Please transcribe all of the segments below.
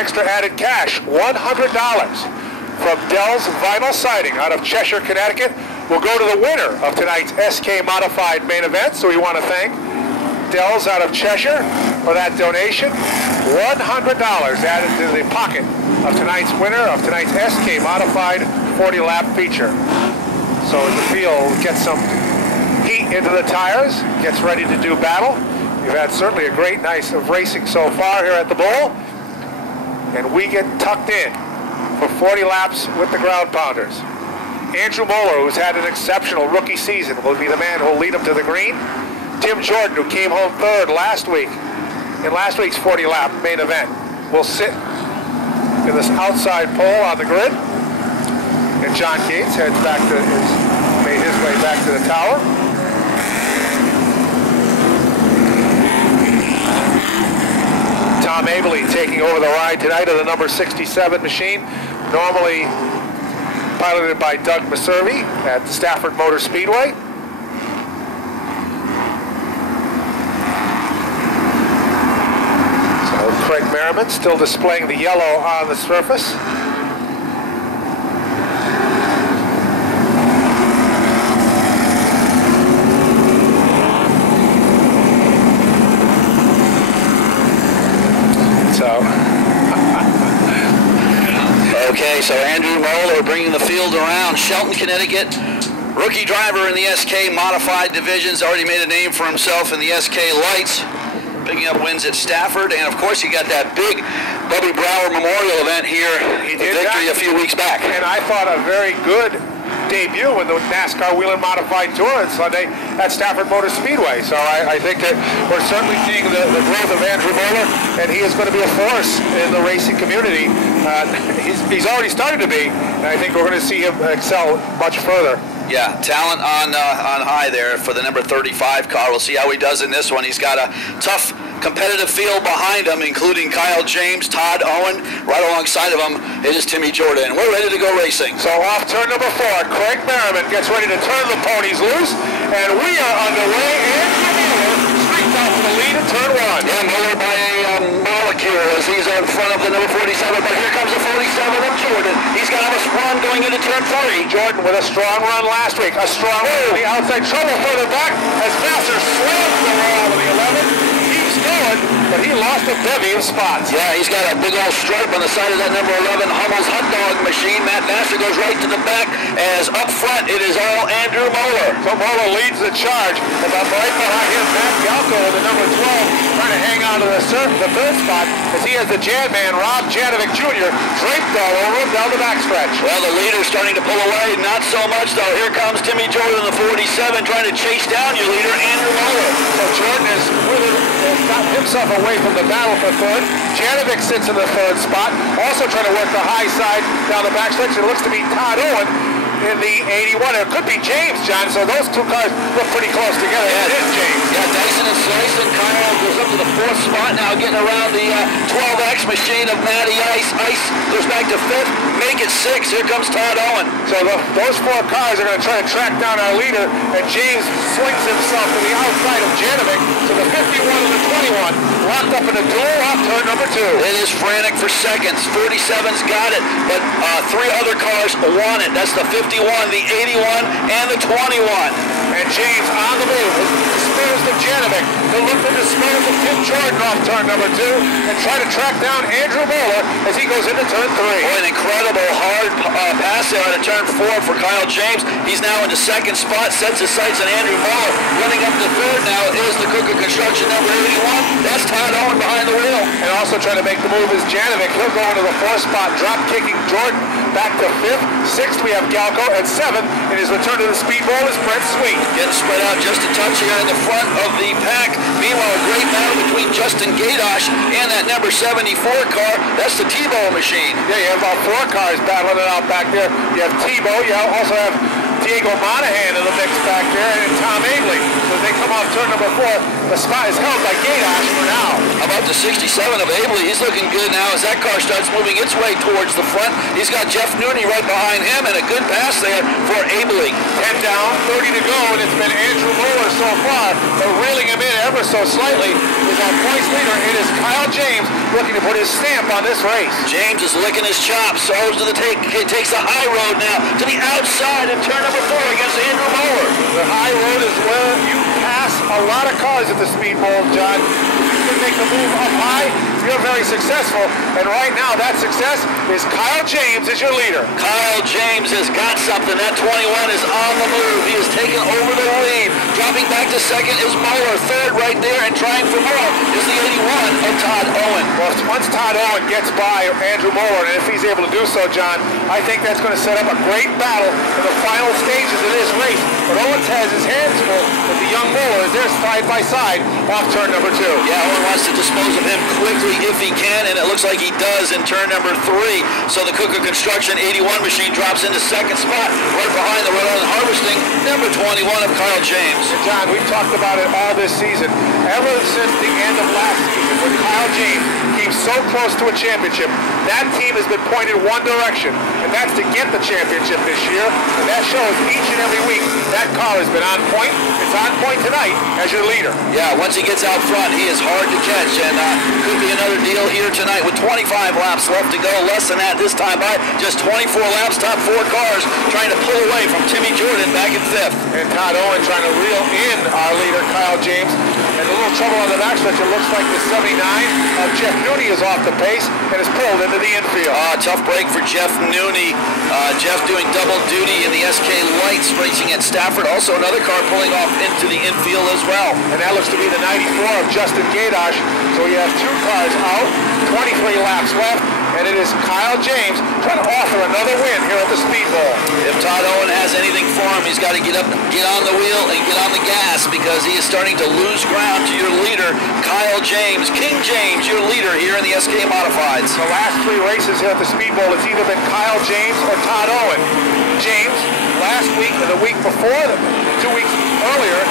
extra added cash, $100 from Dell's Vinyl Siding out of Cheshire, Connecticut. Will go to the winner of tonight's SK Modified main event, so we want to thank Dell's out of Cheshire for that donation. $100 added to the pocket of tonight's winner of tonight's SK Modified 40-lap feature. So as the field gets some heat into the tires, gets ready to do battle. We've had certainly a great night of racing so far here at the Bowl, and we get tucked in for 40 laps with the ground pounders. Andrew Moeller, who's had an exceptional rookie season, will be the man who will lead him to the green. Tim Jordan, who came home third last week in last week's 40-lap main event, will sit in this outside pole on the grid. And John Gates made his way back to the tower. Tom Abley taking over the ride tonight of the number 67 machine, normally piloted by Doug Maservi at the Stafford Motor Speedway. So Craig Merriman still displaying the yellow on the surface. Okay, so Andrew Moeller bringing the field around. Shelton, Connecticut, rookie driver in the SK Modified divisions, already made a name for himself in the SK Lights, picking up wins at Stafford, and of course he got that big Bubby Brower Memorial event here, victory a few weeks back. And I thought a very good debut in the NASCAR Wheel and Modified Tour on Sunday at Stafford Motor Speedway. So I think that we're certainly seeing the growth of Andrew Moeller, and he is going to be a force in the racing community. He's already started to be, and I think we're going to see him excel much further. Yeah, talent on high there for the number 35 car. We'll see how he does in this one. He's got a tough competitive field behind him, including Kyle James, Todd Owen. Right alongside of him is Timmy Jordan. We're ready to go racing. So off turn number 4, Craig Merriman gets ready to turn the ponies loose, and we are underway. Andrew Moeller streaks out to the lead in turn 1. Yeah, Moeller by a molecule as he's in front of the number 47, but here comes the 47 of Jordan. He's got a run going into turn 3. Jordan with a strong run last week. A strong run to the outside. Trouble further back as Vassar slams the wall of the 11. Going, but he lost a bevy of spots. Yeah, he's got a big old stripe on the side of that number 11 Hummel's hot dog machine. Matt Vassar goes right to the back as up front it is all Andrew Moeller. So Moeller leads the charge. About right behind him, Matt Galco, the number 12, trying to hang on to the third spot as he has the Jan man, Rob Janovic Jr., draped all over him down the backstretch. Well, the leader's starting to pull away. Not so much, though. Here comes Timmy Jordan, the 47, trying to chase down your leader, Andrew Moeller. So Jordan has got himself away from the battle for third. Janovic sits in the third spot, also trying to work the high side down the backstretch. It looks to be Todd Owen in the 81. It could be James, John, so those two cars look pretty close together. Yeah, it is James. Yeah, Dyson and Slayson. Kyle goes up to the 4th spot now, getting around the 12X machine of Matty Ice. Ice goes back to 5th, make it 6th. Here comes Todd Owen. So those 4 cars are going to try to track down our leader, and James swings himself to the outside of Janovic. So the 51 and the 21 locked up in a duel off turn number 2. It is frantic for seconds. 47's got it, but 3 other cars want it. That's the 51, the 81, and the 21. And James on the move. Disposed of Janovic. He'll look to dispose of Tim Jordan off turn number 2 and try to track down Andrew Moeller as he goes into turn 3. Boy, an incredible hard pass there out of turn 4 for Kyle James. He's now in the 2nd spot, sets his sights on Andrew Moeller. Running up to 3rd now is the Cooker Construction number 81. That's Todd Owen behind the wheel. And also trying to make the move is Janovic. He'll go into the 4th spot, drop kicking Jordan back to 5th. 6th we have Galco, and 7th in his return to the speedbowl is Brent Sweet. Getting spread out just a touch here in the front of the pack. Meanwhile, a great battle between Justin Gaydosh and that number 74 car. That's the T-Bowl machine. Yeah, you have about 4 cars battling it out back there. You have T-Bowl. You also have Diego Monahan in the mix back there, and Tom Abley. So they come off turn number 4. The spot is held by Gaydosh for now. How about the 67 of Abley? He's looking good now as that car starts moving its way towards the front. He's got Jeff Nooney right behind him, and a good pass there for Abley. 10 down, 30 to go, and it's been Andrew Moeller so far, but reeling him in ever ever so slightly, is our points leader. It is Kyle James looking to put his stamp on this race. James is licking his chops. Goes to the takes the high road now to the outside in turn number 4 against Andrew Moeller. The high road is where you pass a lot of cars at the speedbowl, John. You can make the move up high. You're very successful, and right now that success is Kyle James as your leader. Kyle James has got something. That 21 is on the move. He has taken over the lead. Dropping back to second is Moeller. Third right there, and trying for more is the 81 of Todd Owen. Well, once Todd Owen gets by Andrew Moeller, and if he's able to do so, John, I think that's going to set up a great battle in the final stages of this race. But Owens has his hands full with the young Moeller as they're side by side off turn number 2. Yeah, Owen wants to dispose of him quickly if he can, and it looks like he does in turn number 3. So the Cooker Construction 81 machine drops into second spot, right behind the Rhode Island Harvesting number 21 of Kyle James. And John, we've talked about it all this season. Ever since the end of last season, when Kyle James came so close to a championship, that team has been pointed one direction, and that's to get the championship this year. And that shows each and every week that car has been on point. It's on point tonight as your leader. Yeah, once he gets out front, he is hard to catch, and could be another deal here tonight with 25 laps left to go. Less than that this time by just 24 laps, top 4 cars trying to pull away from Timmy Jordan back in 5th. And Todd Owen trying to reel in our leader, Kyle James. And a little trouble on the backstretch. It looks like the 79 of Jeff Nooney is off the pace and is pulled into the infield. Tough break for Jeff Nooney. Jeff doing double duty in the SK Lights racing at Stafford. Also another car pulling off into the infield as well. And that looks to be the 94 of Justin Gaydosh. So we have 2 cars out, 23 laps left, and it is Kyle James trying to offer another win here at the Speedbowl. If Todd Owen has anything for him, he's got to get up, get on the wheel, and get on the gas, because he is starting to lose ground to your leader, Kyle James. King James, your leader here in the SK Modifieds. The last 3 races here at the Speedbowl, it's either been Kyle James or Todd Owen. James, last week and the week before, 2 weeks earlier,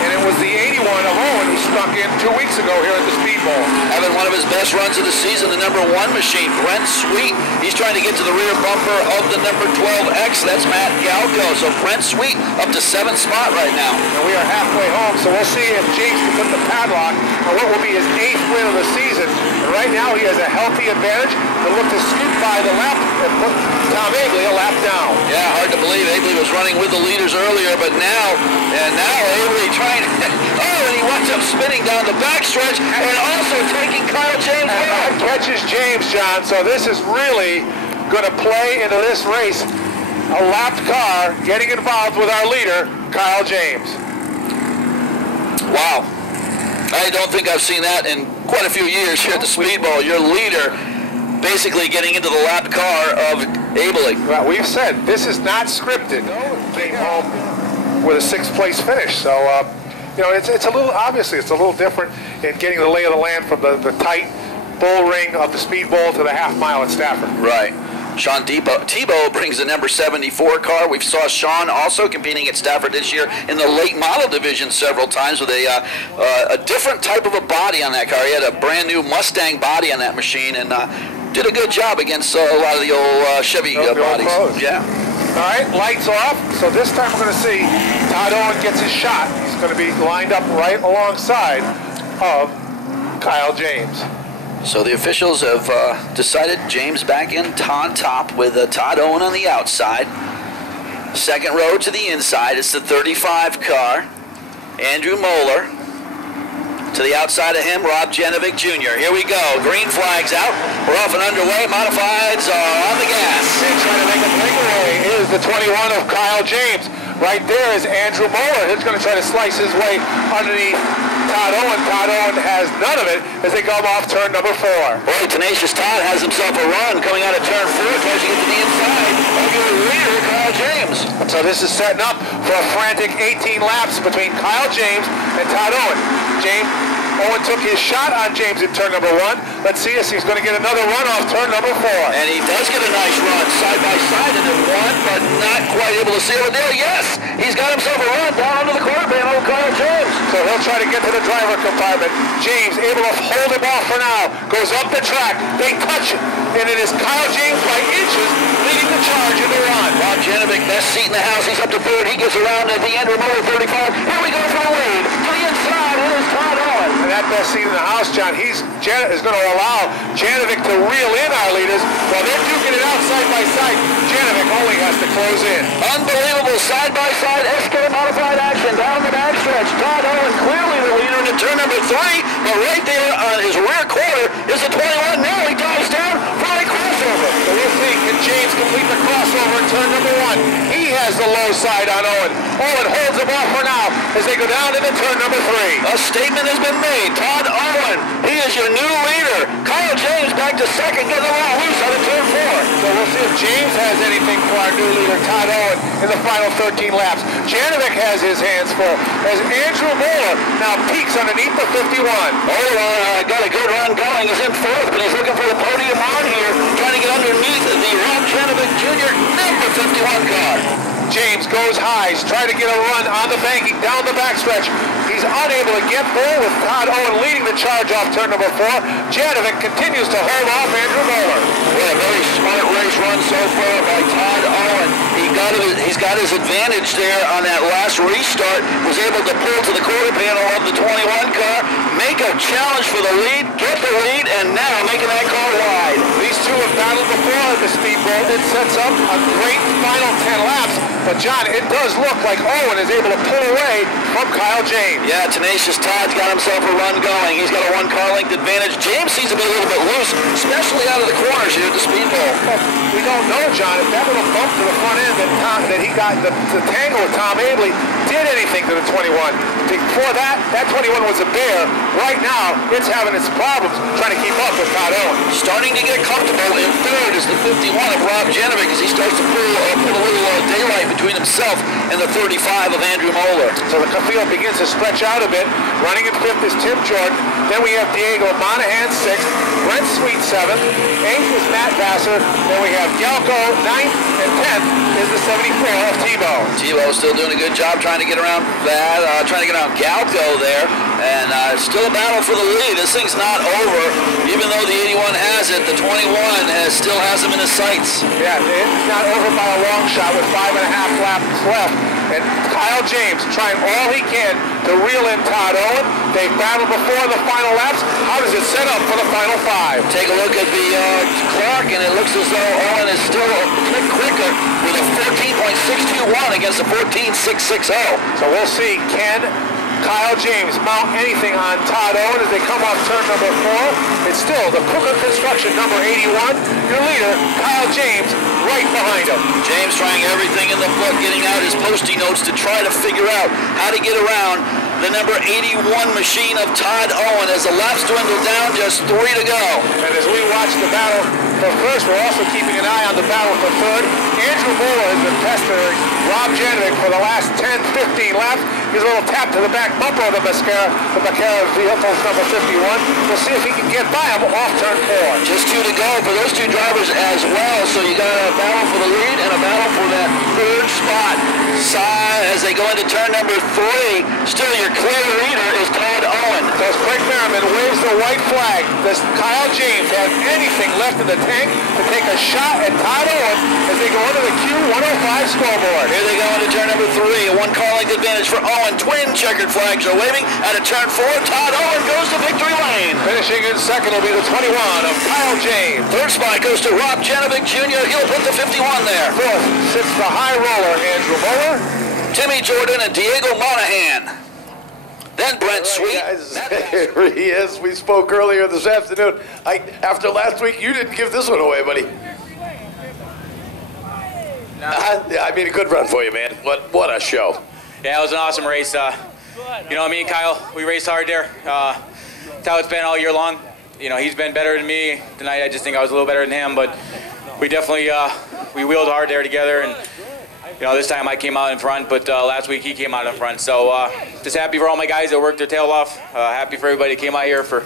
and it was the 81 of Owen who stuck in 2 weeks ago here at the Speedbowl. Having one of his best runs of the season, the number 1 machine, Brent Sweet. He's trying to get to the rear bumper of the number 12X. That's Matt Galco. So Brent Sweet up to 7th spot right now. And we are halfway home, so we'll see if James can put the padlock on what will be his 8th win of the season. And right now he has a healthy advantage to look to scoot by the lap and put Tom Agley a lap down. Yeah, hard to believe. Agley was running with the leaders earlier, but now Agley trying to, and he winds up spinning down the backstretch and also taking Kyle James down. Catches James, John, so this is really going to play into this race. A lapped car getting involved with our leader, Kyle James. Wow. I don't think I've seen that in quite a few years here at the Speedbowl. Your leader basically getting into the lapped car of Abley. Well, we've said this is not scripted. Came home with a 6th place finish, so you know, it's a little, obviously it's a little different in getting the lay of the land from the tight bull ring of the Speedbowl to the half mile at Stafford. Right. Sean Tebow brings the number 74 car. We saw Sean also competing at Stafford this year in the late model division several times with a different type of a body on that car. He had a brand new Mustang body on that machine, and did a good job against a lot of the old Chevy bodies. Yeah. All right, lights off. So this time we're going to see Todd Owen gets his shot. He's going to be lined up right alongside of Kyle James. So the officials have decided James back in on top with Todd Owen on the outside. Second row to the inside. It's the 35 car. Andrew Moeller. To the outside of him, Rob Janovic Jr. Here we go. Green flag's out. We're off and underway. Modifieds are on the gas. And trying to make a breakaway is the 21 of Kyle James. Right there is Andrew Moeller. He's going to try to slice his way underneath Todd Owen. Todd Owen has none of it as they come off turn number 4. Boy, Tenacious Todd has himself a run coming out of turn 4. Tries to get to the inside of your leader, Kyle James. So this is setting up for a frantic 18 laps between Kyle James and Todd Owen. Owen took his shot on James in turn number 1. Let's see if he's going to get another run off turn number 4. And he does get a nice run side by side into 1, but not quite able to seal it there. Yes, he's got himself a run down under the quarter panel of Kyle James. So he'll try to get to the driver compartment. James able to hold him off for now. Goes up the track. They touch it. And it is Kyle James by inches leading the charge in the run. Rob Janovic, best seat in the house. He's up to 3rd. He gets around at the end. Remote 35. Here we go for the lead. To the inside. It is Todd Owen. best seat in the house, John. Janet is going to allow Janovic to reel in our leaders while they're duking it out side by side. Janovic only has to close in. Unbelievable side-by-side SK modified action down the backstretch. Todd Owen clearly the leader into turn number 3, but right there on his rear quarter is the 21. Now he dives down for a crossover. So we'll see, can James complete the crossover in turn number 1? He has the low side on Owen. Owen holds him off for now as they go down into turn number 3. A statement has been made. Todd Owen, he is your new leader. Kyle James back to second, getting a little loose out of turn 4. So we'll see if James has anything for our new leader, Todd Owen, in the final 13 laps. Janovic has his hands full as Andrew Moore now peaks underneath the 51. Moore got a good run going. He's in 4th, but he's looking for the podium on here, trying to get underneath the Rob Janovic Jr. number 51 car. James goes high. He's trying to get a run on the banking down the backstretch. He's unable to get there with Todd Owen leading the charge off turn number 4. Janovic continues to hold off Andrew Moore. Yeah, very smart race run so far by Todd Owen. He's got his advantage there on that last restart. Was able to pull to the quarter panel of the 21 car, make a challenge for the lead, get the lead, and now making that car wide. These two have battled before at the speedbowl. It sets up a great final 10 laps. But John, it does look like Owen is able to pull away from Kyle James. Yeah, tenacious Todd's got himself a run going. He's got a 1 car length advantage. James seems to be a little bit loose, especially out of the corners here at the speedbowl. Well, we don't know, John, if that little bump to the front end that he got, the tangle with Tom Abley, did anything to the 21. Before that 21 was a bear. Right now, it's having its problems trying to keep up with Todd Owen. Starting to get comfortable in 3rd is the 51 of Rob Janovic as he starts to put a little daylight between himself and the 35 of Andrew Moeller. So the field begins to stretch out a bit. Running in 5th is Tim Jordan. Then we have Diego Monahan 6th, Brent Sweet 7th, 8th is Matt Vassar. Then we have Galco 9th, and 10th is the 74 of Tebow. Tebow still doing a good job trying to get around that, trying to get around Galco there, and still a battle for the lead. This thing's not over, even though the 81 has it. The 21 still has him in his sights. Yeah, it's not over by a long shot with 5.5 laps left. And Kyle James trying all he can to reel in Todd Owen. They've battled before the final laps. How does it set up for the final 5? Take a look at the clock, and it looks as though Owen is still a bit quicker with a 14.621 against a 14.660. So we'll see, can Kyle James mount anything on Todd Owen as they come off turn number 4? It's still the Cooker Construction number 81. Your leader, Kyle James, right behind him. James trying everything in the book, getting out his Post-it notes to try to figure out how to get around the number 81 machine of Todd Owen as the laps dwindle down, just 3 to go. And as we watch the battle for first, we're also keeping an eye on the battle for third. Andrew Moore has been pestering Rob Janovic for the last 10, 15 laps. Gives a little tap to the back bumper of the Becerra vehicle number 51. We'll see if he can get by him off turn 4. Just 2 to go for those 2 drivers as well. So you got a battle for the lead and a battle for that 3rd spot. As they go into turn number 3, still your clear leader is Todd Owen. As Craig Merriman waves the white flag, does Kyle James have anything left in the tank to take a shot at Todd Owen as they go into the Q105 scoreboard? Here they go into turn number 3. A 1 car length advantage for Owen. Twin checkered flags are waving. Out of turn 4, Todd Owen goes to victory lane. Finishing in 2nd will be the 21 of Kyle James. 3rd spot goes to Rob Janovic Jr. He'll put the 51 there. 4th sits the high roller, Andrew Moeller. Timmy Jordan and Diego Monahan. Then Brent Sweet. Guys, here he is. We spoke earlier this afternoon. After last week, you didn't give this one away, buddy. No. I mean, a good run for you, man. What a show. Yeah, it was an awesome race. You know, me and Kyle, we raced hard there. That's how it's been all year long. You know, he's been better than me. Tonight, I just think I was a little better than him, but we definitely we wheeled hard there together. And you know, this time I came out in front, but last week he came out in front. So just happy for all my guys that worked their tail off. Happy for everybody that came out here for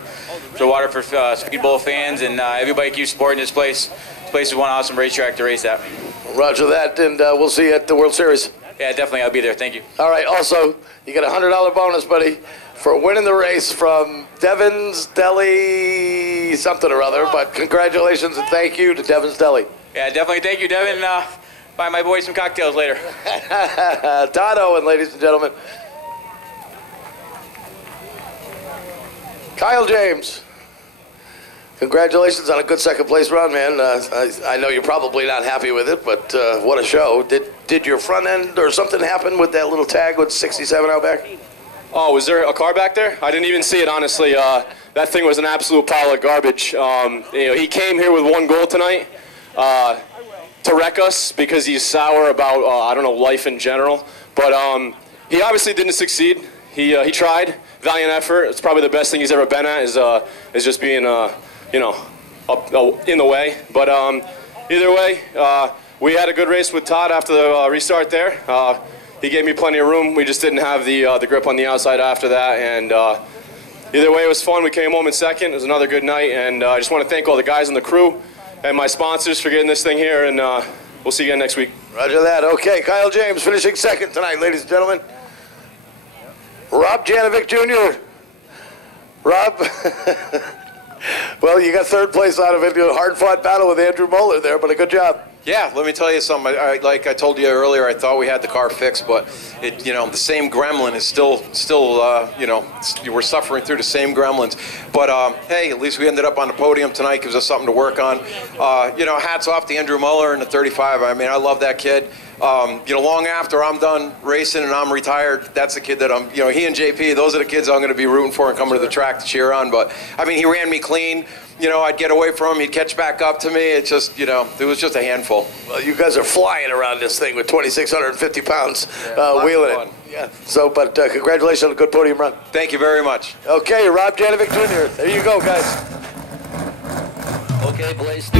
Waterford Speedbowl fans, and everybody keeps supporting this place. This place is one awesome racetrack to race at. Roger that, and we'll see you at the World Series. Yeah, definitely. I'll be there. Thank you. All right. Also, you get a $100 bonus, buddy, for winning the race from Devon's Deli something or other. But congratulations and thank you to Devon's Deli. Yeah, definitely. Thank you, Devin. Buy my boys some cocktails later. Todd Owen, ladies and gentlemen. Kyle James. Congratulations on a good second place run, man. I know you're probably not happy with it, but what a show. Did your front end or something happen with that little tag with 67 out back? Oh, was there a car back there? I didn't even see it, honestly. That thing was an absolute pile of garbage. He came here with one goal tonight, to wreck us because he's sour about, I don't know, life in general. But he obviously didn't succeed. He tried. Valiant effort. It's probably the best thing he's ever been at is just being, in the way. But either way, we had a good race with Todd after the restart there. He gave me plenty of room. We just didn't have the grip on the outside after that. And either way, it was fun. We came home in second. It was another good night. And I just want to thank all the guys on the crew and my sponsors for getting this thing here. And we'll see you again next week. Roger that. Okay, Kyle James finishing second tonight, ladies and gentlemen. Rob Janovic Jr. Rob, well, you got third place out of it. A hard-fought battle with Andrew Moeller there, but a good job. Yeah, let me tell you something. Like I told you earlier, I thought we had the car fixed, but the same gremlin is still, we're suffering through the same gremlins. But hey, at least we ended up on the podium tonight. Gives us something to work on. Hats off to Andrew Moeller in the 35. I mean, I love that kid. Long after I'm done racing and I'm retired, that's the kid that I'm. He and JP, those are the kids I'm going to be rooting for and coming to the track to cheer on. But I mean, he ran me clean. I'd get away from him, he'd catch back up to me. It's just, it was just a handful. Well, you guys are flying around this thing with 2,650 pounds wheeling it. Yeah. So, but congratulations on a good podium run. Thank you very much. Okay, Rob Janovic Jr. There you go, guys. Okay, Blaze.